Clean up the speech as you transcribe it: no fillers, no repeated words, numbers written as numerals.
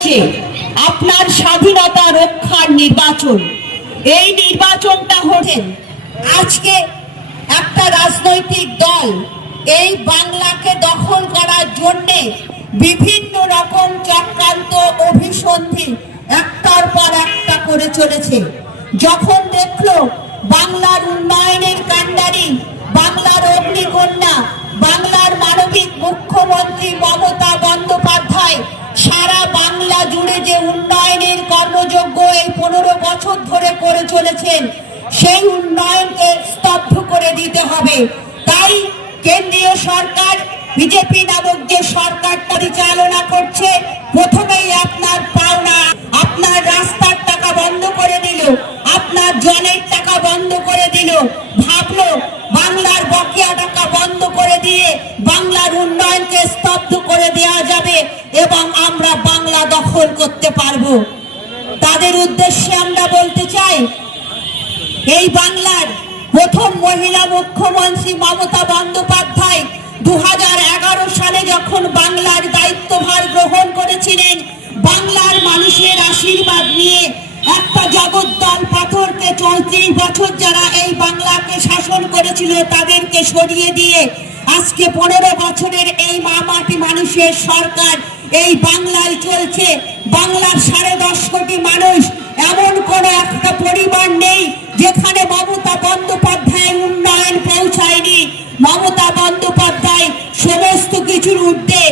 আপনার স্বাধীনতা রক্ষার নির্বাচন। এই নির্বাচনটা হচ্ছে আজকে একটা রাজনৈতিক দল এই বাংলাকে দখল করার জন্য বিভিন্ন রকম চক্রান্ত অভিসন্ধি একটার পর একটা করে চলেছে। যখন দেখলো বাংলার উন্নয়নের কাণ্ডারি, বাংলার অগ্নিকন্যা, বাংলার মানবিক মুখ্যমন্ত্রী মমতা বন্দ্যোপাধ্যায় সারা বাংলা জুড়ে যে উন্নয়নের কর্মযজ্ঞ এই 15 বছর ধরে করে চলেছেন, সেই উন্নয়নকে স্তব্ধ করে দিতে হবে। তাই কেন্দ্রীয় সরকার বিজেপি নামক যে সরকার পরিচালনা করছে, প্রথমেই আপনার পাওনা, আপনার রাস্তার টাকা বন্ধ করে দিল, আপনার জলের টাকা বন্ধ করে দিল, ভাবলো বাংলার বকেয়া টাকা বন্ধ করে দিয়ে বাংলার উন্নয়নকে স্তব্ধ করে দেওয়া যাবে এবং আমরা বাংলা দখল করতে পারবো। তাদের উদ্দেশ্যে আমরা বলতে চাই, এই বাংলার প্রথম মহিলা মুখ্যমন্ত্রী মমতা বন্দ্যোপাধ্যায় 2011 সালে যখন বাংলার দায়িত্বভার গ্রহণ করেছিলেন, বাংলার মানুষের আশীর্বাদ নিয়ে একটা জগদ্দল পাথরকে 34 বছর যারা এই বাংলাকে শাসন করেছিল তাদেরকে সরিয়ে দিয়ে আজকে 15 বছরের এই মাটি মানুষের সরকার এই বাংলায় চলছে। বাংলার 10.5 কোটি মানুষ, এমন কোন একটা পরিবার নেই যেখানে মমতা বন্দ্যোপাধ্যায় উন্নয়ন পৌঁছায়নি। মমতা বন্দ্যোপাধ্যায় সমস্ত কিছুর ঊর্ধ্বে